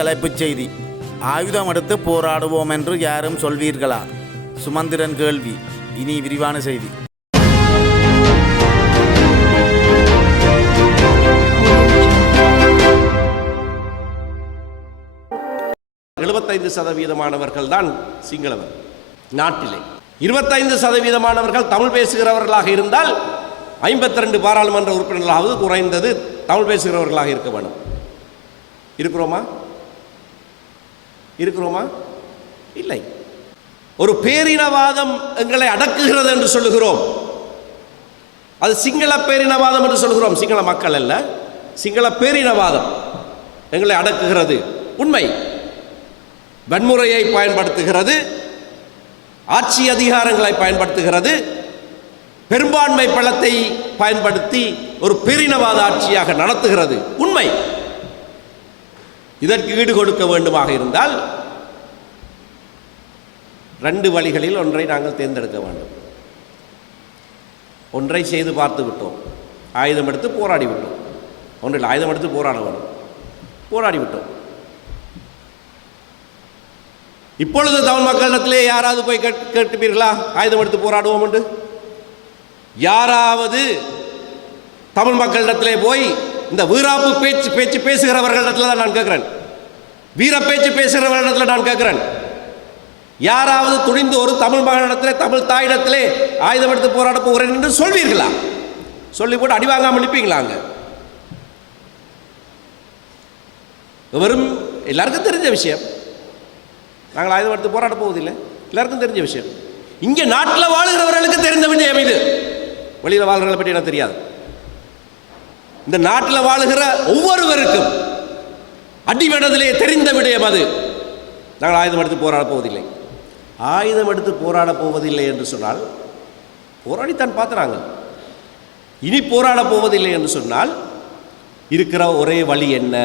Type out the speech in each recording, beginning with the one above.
தலைப்புச் செய்தி. ஆயுதம் எடுத்து போராடுவோம் என்று யாரும் சொல்வீர்களா? சுமந்திரன் கேள்வி. இனி விரிவான செய்தி. எழுபத்தைந்து சதவீதமானவர்கள் தான் சிங்களவர். நாட்டிலே. இருபத்தைந்து சதவீதமானவர்கள் தமிழ் பேசுகிறவர்களாக இருந்தால் ஐம்பத்தி ரெண்டு பாராளுமன்ற உறுப்பினர்களாவது குறைந்தது தமிழ் பேசுகிறவர்களாக இருக்க வேண்டும். இருக்கிறோமா? இருக்கிறோமா? இல்லை. ஒரு பேரினவாதம் எங்களை அடக்குகிறது என்று சொல்லுகிறோம். அது சிங்கள பேரினவாதம் என்று சொல்கிறோம் சிங்கள மக்கள் அல்ல. சிங்கள பேரினவாதம் எங்களை அடக்குகிறது. உண்மை. வன்முறையை பயன்படுத்துகிறது. ஆட்சி அதிகாரங்களை பயன்படுத்துகிறது. பெரும்பான்மை பலத்தை பயன்படுத்தி ஒரு பேரினவாத ஆட்சியாக நடத்துகிறது. உண்மை. இதற்கு ஈடு கொடுக்க வேண்டுமாக இருந்தால் ரெண்டு வழிகளில் ஒன்றை நாங்கள் தேர்ந்தெடுக்க வேண்டும். ஒன்றை செய்து பார்த்து விட்டோம். ஆயுதம் எடுத்து போராடி விட்டோம். ஒன்றில் ஆயுதம் எடுத்து போராட வேண்டும். போராடி விட்டோம். இப்பொழுது தமிழ் மக்களிடத்திலே யாராவது போய் கேட் கேட்டுப்பீர்களா ஆயுதம் எடுத்து போராடுவோம் என்று? யாராவது தமிழ் மக்களிடத்திலே போய் இந்த வீராப்பு பேச்சு பேச்சு பேசுகிறவர்களிடத்தில் தான் நான் கேட்குறேன். வீர பேச்சு பேசுகிறவர்களிடத்தில் நான் கேட்குறேன். யாராவது துணிந்து ஒரு தமிழ் மகனிடத்திலே தமிழ் தாயிடத்திலே ஆயுதம் எடுத்து போராட போகிறேன் என்று சொல்வீர்களா? சொல்லி போட்டு அடிவாங்காமல் நிற்பீங்களா அங்கே? வெறும் எல்லாருக்கும் தெரிஞ்ச விஷயம். நாங்கள் ஆயுதம் எடுத்து போராட போவதில்லை. எல்லாருக்கும் தெரிஞ்ச விஷயம். இங்கே நாட்டில் வாழுகிறவர்களுக்கு தெரிந்த விஷயம் இது. வெளியில் வாழ்கிறவர்களை பற்றி எனக்கு தெரியாது. இந்த நாட்டில் வாழுகிற ஒவ்வொருவருக்கும் அடிமனதிலே தெரிந்த விடயம் அது. நாங்கள் ஆயுதம் எடுத்து போராட போவதில்லை. ஆயுதம் எடுத்து போராட போவதில்லை என்று சொன்னால் போராடித்தான் பார்த்துறாங்க இனி போராட போவதில்லை என்று சொன்னால் இருக்கிற ஒரே வழி என்ன?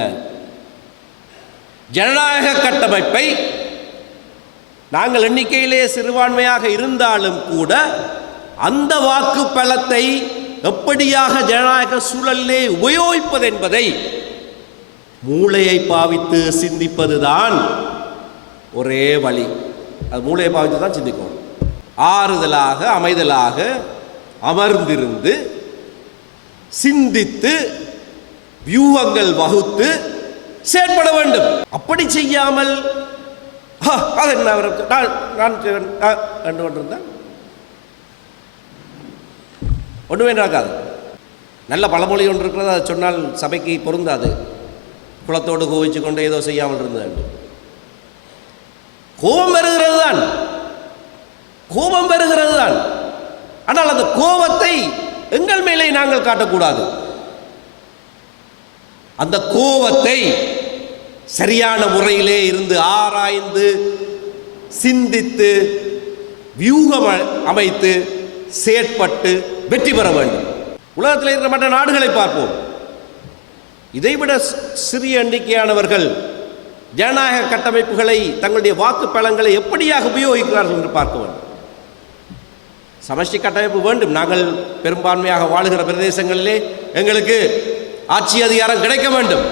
ஜனநாயக கட்டமைப்பை நாங்கள் எண்ணிக்கையிலே சிறுபான்மையாக இருந்தாலும் கூட அந்த வாக்கு பலத்தை எப்படியாக ஜனநாயக சூழலிலே உபயோகிப்பது என்பதை மூளையை பாவித்து சிந்திப்பதுதான் ஒரே வழி. அது மூளையை பாவித்து தான் சிந்திக்கணும். ஆறுதலாக அமைதலாக அமர்ந்திருந்து சிந்தித்து வியூகங்கள் வகுத்து செயற்பட வேண்டும். அப்படி செய்யாமல் "ஆ, அது என்ன நான் நான் கண்டு கொண்டிருந்தேன் ஒன்றுமே நடக்காது. நல்ல பழமொழி ஒன்று இருக்கிறது அதை சொன்னால் சபைக்கு பொருந்தாது. குளத்தோடு கோவிச்சு கொண்டு ஏதோ செய்யாமல் இருந்தது கோபம் வருகிறது தான். கோபம் வருகிறது தான். ஆனால் அந்த கோபத்தை எங்கள் மேலே நாங்கள் காட்டக்கூடாது. அந்த கோபத்தை சரியான முறையிலே இருந்து ஆராய்ந்து சிந்தித்து வியூகம் அமைத்து செயற்பட்டு வெற்றி பெற வேண்டும். உலகத்தில் இருக்கிற மற்ற நாடுகளை பார்ப்போம். இதைவிட சிறிய எண்ணிக்கையானவர்கள் ஜனநாயக கட்டமைப்புகளை தங்களுடைய வாக்கு பலங்களை எப்படியாக உபயோகிக்கிறார்கள் என்று பார்க்க வேண்டும். சமஷ்டி கட்டமைப்பு வேண்டும். நாங்கள் பெரும்பான்மையாக வாழுகிற பிரதேசங்களிலே எங்களுக்கு ஆட்சி அதிகாரம் கிடைக்க வேண்டும்.